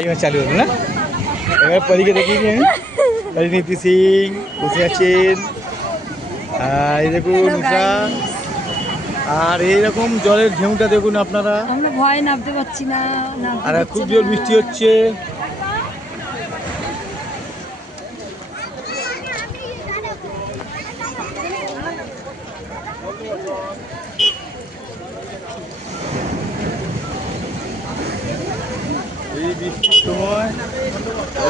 এইবার চালু হলো না? এবার পরীকে দেখিয়ে দিই আমি। পরিণীতি সিং বসে আছেন, এই দেখুন উষা। আর এইরকম জলের ঢেউটা দেখুন আপনারা। আমরা ভয় নামতে পারছি না, আর খুব জোর বৃষ্টি হচ্ছে। এই বৃষ্টির সময়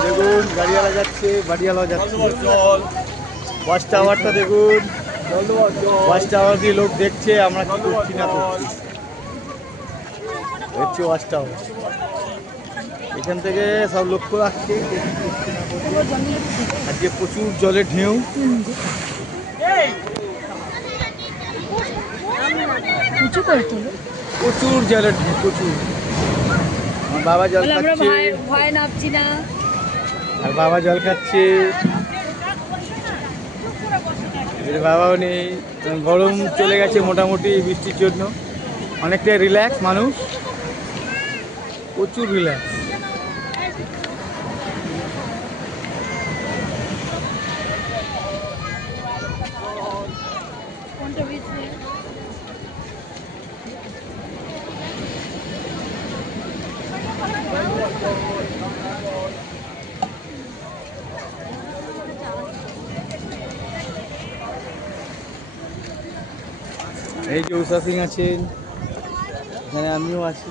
দেখুন গাড়িওয়ালা যাচ্ছে, বাড়িওয়ালা যাচ্ছে। ওয়াচ টাওয়ারটা দেখুন, ওয়াচ টাওয়ার দিয়ে লোক দেখছে আমরা কি করছি না করছি। হচ্ছে ওয়াচ টাওয়ার, এখান থেকে সব লক্ষ্য রাখছে আজকে প্রচুর জলের ঢেউ। প্রচুর জলের ঢেউ, প্রচুর। আমার বাবা জল খাচ্ছে, ভয় নামছি না। আর বাবা জল খাচ্ছে, বাবাও নেই। গরম চলে গেছে মোটামুটি বৃষ্টির জন্য, অনেকটাই রিল্যাক্স মানুষ, প্রচুর রিল্যাক্স। এই যে উষা সিং আছেন, এখানে আমিও আছি।